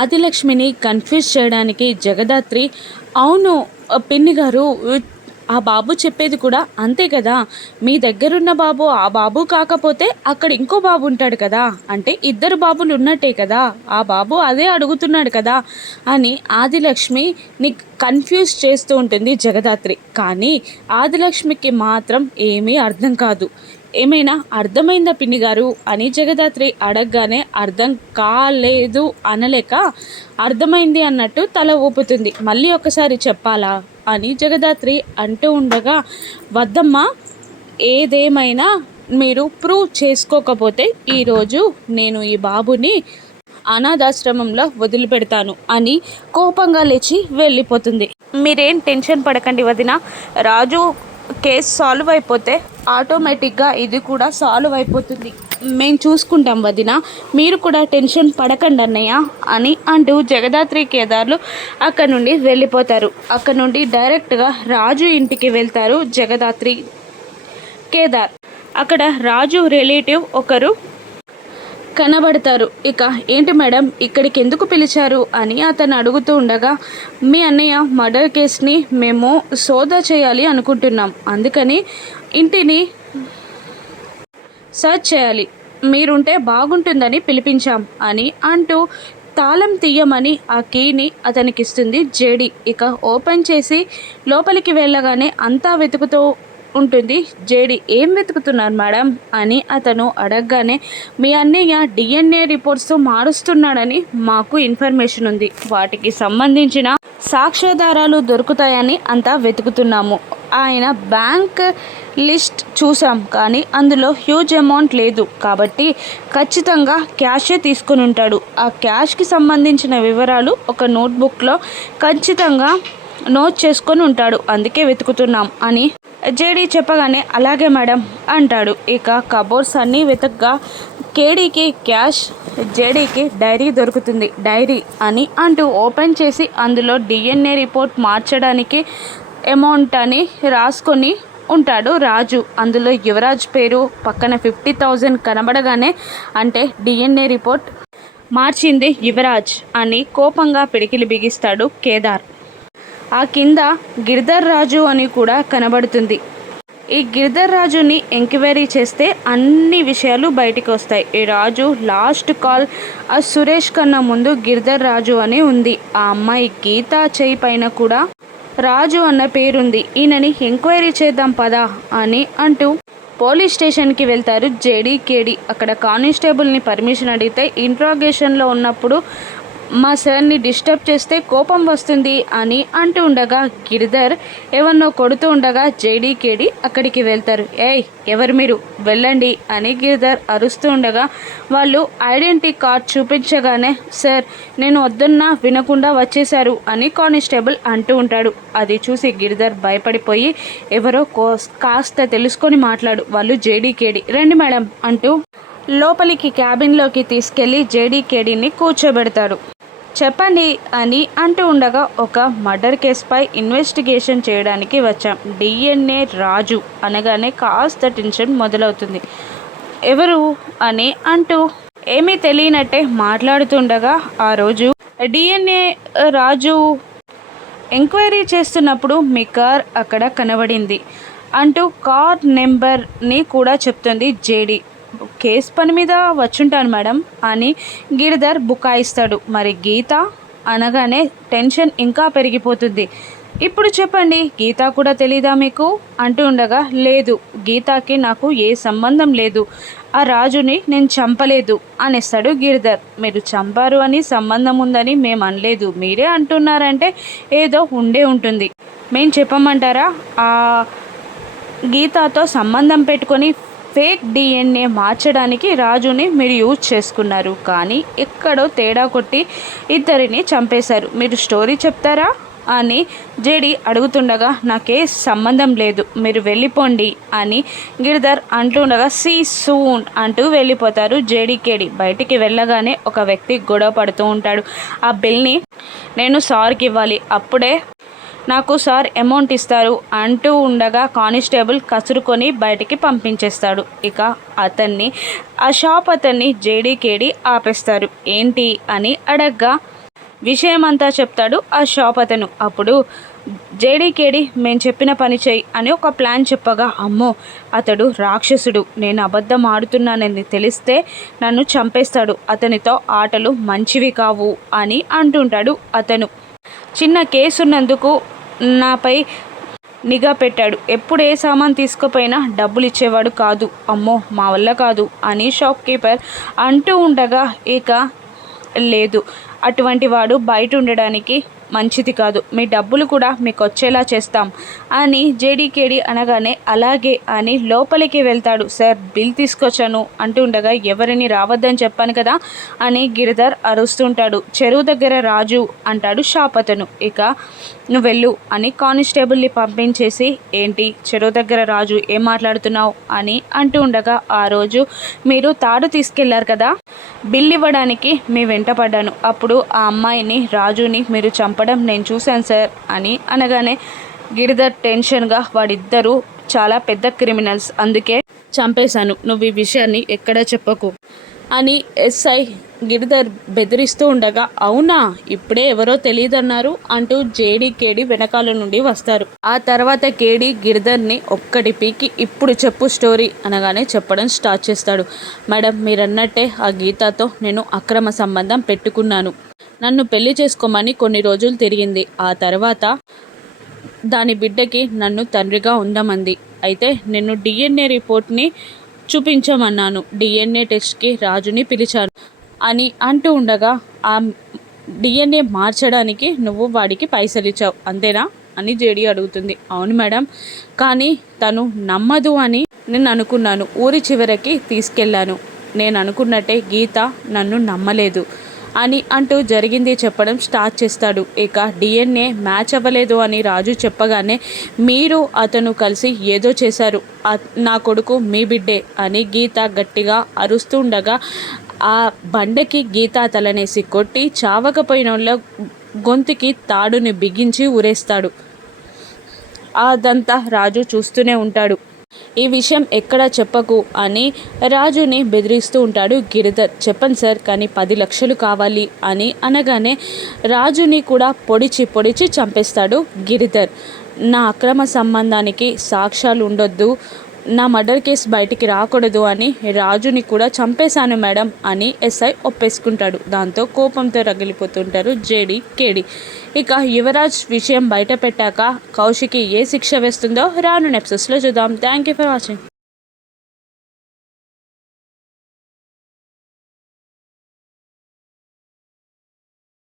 ఆదిలక్ష్మిని confuse చేయడానికి జగదాత్రి, అవును పిన్ని గారు, ఆ బాబు చెప్పేది కూడా అంతే కదా, మీ దగ్గరున్న బాబు ఆ బాబు కాకపోతే అక్కడ ఇంకో బాబు ఉంటాడు కదా, అంటే ఇద్దరు బాబులు ఉన్నట్టే కదా, ఆ బాబు అదే అడుగుతున్నాడు కదా అని ఆదిలక్ష్మి నీకు కన్ఫ్యూజ్ చేస్తూ ఉంటుంది జగదాత్రి. కానీ ఆదిలక్ష్మికి మాత్రం ఏమీ అర్థం కాదు. ఏమైనా అర్థమైందా పిన్ని గారు అని జగదాత్రి అడగగానే అర్థం కాలేదు అనలేక అర్థమైంది అన్నట్టు తల ఊపుతుంది. మళ్ళీ ఒకసారి చెప్పాలా అని జగదాత్రి అంటూ ఉండగా, వద్దమ్మా, ఏదేమైనా మీరు ప్రూవ్ చేసుకోకపోతే ఈరోజు నేను ఈ బాబుని అనాథాశ్రమంలో వదిలిపెడతాను అని కోపంగా లేచి వెళ్ళిపోతుంది. మీరేం టెన్షన్ పడకండి వదిన, రాజు కేసు సాల్వ్ అయిపోతే ఆటోమేటిక్గా ఇది కూడా సాల్వ్ అయిపోతుంది, మేము చూసుకుంటాం వదిన, మీరు కూడా టెన్షన్ పడకండి అన్నయ్య అని అంటూ జగదాత్రి కేదార్లు అక్కడ నుండి వెళ్ళిపోతారు. అక్కడ నుండి డైరెక్ట్గా రాజు ఇంటికి వెళ్తారు జగదాత్రి కేదార్. అక్కడ రాజు రిలేటివ్ ఒకరు కనబడతారు. ఇక ఏంటి మేడం ఇక్కడికి ఎందుకు పిలిచారు అని అతను అడుగుతూ ఉండగా, మీ అన్నయ్య మర్డర్ కేసుని మేము సోదా చేయాలి అనుకుంటున్నాం, అందుకని ఇంటిని సర్చ్ చేయాలి, మీరుంటే బాగుంటుందని పిలిపించాం అని అంటూ తాళం తీయమని ఆ కీని అతనికిస్తుంది జేడి. ఇక ఓపెన్ చేసి లోపలికి వెళ్ళగానే అంతా వెతుకుతూ ఉంటుంది జేడి. ఏం వెతుకుతున్నారు మేడం అని అతను అడగగానే, మీ అన్నయ్య డిఎన్ఏ రిపోర్ట్స్ మారుస్తున్నాడని మాకు ఇన్ఫర్మేషన్ ఉంది, వాటికి సంబంధించిన సాక్ష్యాధారాలు దొరుకుతాయని అంతా వెతుకుతున్నాము, ఆయన బ్యాంక్ లిస్ట్ చూసాం కానీ అందులో హ్యూజ్ అమౌంట్ లేదు, కాబట్టి ఖచ్చితంగా క్యాషే తీసుకుని ఉంటాడు, ఆ క్యాష్కి సంబంధించిన వివరాలు ఒక నోట్బుక్లో ఖచ్చితంగా నోట్ చేసుకొని ఉంటాడు, అందుకే వెతుకుతున్నాం అని జేడీ చెప్పగానే అలాగే మేడం అంటాడు. ఇక కబోర్డ్స్ అన్నీ వెతకగా కేడీకి క్యాష్, జేడీకి డైరీ దొరుకుతుంది. డైరీ అని అంటూ ఓపెన్ చేసి అందులో డిఎన్ఏ రిపోర్ట్ మార్చడానికి అమౌంట్ అని రాసుకొని ఉంటాడు రాజు. అందులో యువరాజ్ పేరు పక్కన 50,000 కనబడగానే, అంటే డిఎన్ఏ రిపోర్ట్ మార్చింది యువరాజ్ అని కోపంగా పిడికిలి బిగిస్తాడు కేదార్. ఆ కింద గిరిధర్ రాజు అని కూడా కనబడుతుంది. ఈ గిరిధర్ రాజుని ఎంక్వైరీ చేస్తే అన్ని విషయాలు బయటికి వస్తాయి. ఈ రాజు లాస్ట్ కాల్ ఆ సురేష్ కన్నా ముందు గిరిధర్ రాజు అని ఉంది. ఆ అమ్మాయి గీత చేయి పైన కూడా రాజు అన్న పేరుంది, ఈయనని ఎంక్వైరీ చేద్దాం పదా అని అంటూ పోలీస్ స్టేషన్కి వెళ్తారు జేడీ కేడీ. అక్కడ కానిస్టేబుల్ని పర్మిషన్ అడిగితే, ఇంట్రాగేషన్లో ఉన్నప్పుడు మా సార్ని డిస్టర్బ్ చేస్తే కోపం వస్తుంది అని అంటూ ఉండగా గిరిధర్ ఎవరినో కొడుతూ ఉండగా జేడీ కేడీ అక్కడికి వెళ్తారు. ఏయ్ ఎవరు మీరు, వెళ్ళండి అని గిరిధర్ అరుస్తూ ఉండగా వాళ్ళు ఐడెంటిటీ కార్డ్ చూపించగానే, సార్ నేను వద్దన్నా వినకుండా వచ్చేశారు అని కానిస్టేబుల్ అంటూ ఉంటాడు. అది చూసి గిరిధర్ భయపడిపోయి, ఎవరో కాస్త తెలుసుకొని మాట్లాడు, వాళ్ళు జేడీ కేడీ, రండి మేడం అంటూ లోపలికి క్యాబిన్లోకి తీసుకెళ్లి జేడీ కేడీని కూర్చోబెడతాడు. చెప్పండి అని అంటూ ఉండగా, ఒక మర్డర్ కేసుపై ఇన్వెస్టిగేషన్ చేయడానికి వచ్చాం, డిఎన్ఏ రాజు అనగానే కాస్త టెన్షన్ మొదలవుతుంది. ఎవరు అని అంటూ ఏమీ తెలియనట్టే మాట్లాడుతుండగా, ఆ రోజు డిఎన్ఏ రాజు ఎంక్వైరీ చేస్తున్నప్పుడు మీ కార్ అక్కడ కనబడింది అంటూ కార్ నెంబర్ని కూడా చెప్తుంది జేడీ. కేసు పని మీద వచ్చుంటాను మేడం అని గిరిధర్ బుకాయిస్తాడు. మరి గీత అనగానే టెన్షన్ ఇంకా పెరిగిపోతుంది. ఇప్పుడు చెప్పండి, గీత కూడా తెలీదా మీకు అంటూ ఉండగా, లేదు గీతాకి నాకు ఏ సంబంధం లేదు, ఆ రాజుని నేను చంపలేదు అనేస్తాడు గిరిధర్. మీరు చంపారు అని సంబంధం ఉందని మేము అనలేదు, మీరే అంటున్నారంటే ఏదో ఉండే ఉంటుంది, మేము చెప్పమంటారా? ఆ గీతాతో సంబంధం పెట్టుకొని ఫేక్ డిఎన్ఏ మార్చడానికి రాజుని మీరు యూజ్ చేసుకున్నారు, కానీ ఎక్కడో తేడా కొట్టి ఇద్దరిని చంపేశారు, మీరు స్టోరీ చెప్తారా అని జేడీ అడుగుతుండగా, నాకే సంబంధం లేదు, మీరు వెళ్ళిపోండి అని గిరిధర్ అంటుండగా, సీ సూన్ అంటూ వెళ్ళిపోతారు జేడీ కేడీ. బయటికి వెళ్ళగానే ఒక వ్యక్తి గొడవ పడుతూ ఉంటాడు. ఆ బిల్ని నేను సార్కి ఇవ్వాలి, అప్పుడే నాకు సార్ అమౌంట్ ఇస్తారు అంటూ ఉండగా కానిస్టేబుల్ కసురుకొని బయటికి పంపించేస్తాడు. ఇక అతన్ని, ఆ షాప్ అతన్ని జేడీ కేడీ ఆపేస్తారు. ఏంటి అని అడగ్గా, విషయమంతా చెప్తాడు ఆ షాప్ అతను. అప్పుడు జేడీకేడి మేము చెప్పిన పని చెయ్యి అని ఒక ప్లాన్ చెప్పగా, అమ్మో అతడు రాక్షసుడు, నేను అబద్ధం ఆడుతున్నానని తెలిస్తే నన్ను చంపేస్తాడు, అతనితో ఆటలు మంచివి కావు అని అంటుంటాడు అతను. చిన్న కేసున్నందుకు నాపై నిఘా పెట్టాడు, ఎప్పుడు ఏ సామాన్ తీసుకుపోయినా డబ్బులు ఇచ్చేవాడు కాదు, అమ్మో మా వల్ల కాదు అని షాప్ కీపర్ అంటూ ఉండగా, ఇక లేదు అటువంటి వాడు బయట ఉండడానికి మంచిది కాదు, మీ డబ్బులు కూడా మీకు వచ్చేలా చేస్తాం అని జేడీకేడి అనగానే అలాగే అని లోపలికి వెళ్తాడు. సార్ బిల్ తీసుకొచ్చాను అంటూ ఉండగా, ఎవరిని రావద్దని చెప్పాను కదా అని గిరిధర్ అరుస్తుంటాడు. చెరువు దగ్గర రాజు అంటాడు షాప్ అతను. ఇక నువ్వు వెళ్ళు అని కానిస్టేబుల్ని పంపించేసి, ఏంటి చెరువు దగ్గర రాజు ఏం మాట్లాడుతున్నావు అని అంటూ ఉండగా, ఆ రోజు మీరు తాడు తీసుకెళ్లారు కదా, బిల్ ఇవ్వడానికి మీ వెంట పడ్డాను, అప్పుడు ఆ అమ్మాయిని రాజుని మీరు చంపడం నేను చూశాను సార్ అని అనగానే, గిరిధర్ టెన్షన్గా వాడిద్దరూ చాలా పెద్ద క్రిమినల్స్, అందుకే చంపేశాను, నువ్వు ఈ విషయాన్ని ఎక్కడా చెప్పకు అని ఎస్ఐ గిరిధర్ బెదిరిస్తూ ఉండగా, అవునా ఇప్పుడే ఎవరో తెలియదన్నారు అంటూ జేడీకేడి వెనకాల నుండి వస్తారు. ఆ తర్వాత కేడి గిరిధర్ని ఒక్కటి పీకి, ఇప్పుడు చెప్పు స్టోరీ అనగానే చెప్పడం స్టార్ట్ చేస్తాడు. మేడం మీరన్నట్టే ఆ గీతతో నేను అక్రమ సంబంధం పెట్టుకున్నాను, నన్ను పెళ్లి చేసుకోమని కొన్ని రోజులు తిరిగింది, ఆ తర్వాత దాని బిడ్డకి నన్ను తండ్రిగా ఉండమంది, అయితే నేను DNA రిపోర్ట్ని చూపించమన్నాను, DNA టెస్ట్కి రాజుని పిలిచాను అని అంటూ ఉండగా, ఆ DNA మార్చడానికి నువ్వు వాడికి పైసలు ఇచ్చావు అంతేనా అని జేడీ అడుగుతుంది. అవును మేడం, కానీ తను నమ్మదు అని నేను అనుకున్నాను, ఊరి చివరికి తీసుకెళ్ళాను, నేను అనుకున్నట్టే గీత నన్ను నమ్మలేదు అని అంటూ జరిగింది చెప్పడం స్టార్ట్ చేస్తాడు. ఇక DNA మ్యాచ్ అవ్వలేదు అని రాజు చెప్పగానే, మీరు అతను కలిసి ఏదో చేశారు, నా కొడుకు మీ బిడ్డే అని గీత గట్టిగా అరుస్తూ ఉండగా, ఆ బండకి గీత తలనేసి కొట్టి చావకపోయిన వాళ్ళ గొంతుకి తాడుని బిగించి ఊరేస్తాడు. అదంతా రాజు చూస్తూనే ఉంటాడు. ఈ విషయం ఎక్కడా చెప్పకు అని రాజుని బెదిరిస్తూ ఉంటాడు గిరిధర్. చెప్పండి సార్, కానీ 10 లక్షలు కావాలి అని అనగానే రాజుని కూడా పొడిచి చంపేస్తాడు గిరిధర్. నా అక్రమ సంబంధానికి సాక్ష్యాలు ఉండొద్దు, నా మర్డర్ కేసు బయటికి రాకూడదు అని రాజుని కూడా చంపేశాను మేడం అని ఎస్ఐ ఒప్పేసుకుంటాడు. దాంతో కోపంతో రగిలిపోతుంటారు జేడీకేడి. ఇక యువరాజ్ విషయం బయట పెట్టాక కౌశికి ఏ శిక్ష వేస్తుందో రాను ఎపిసోడ్స్లో చూద్దాం. Thank you for watching.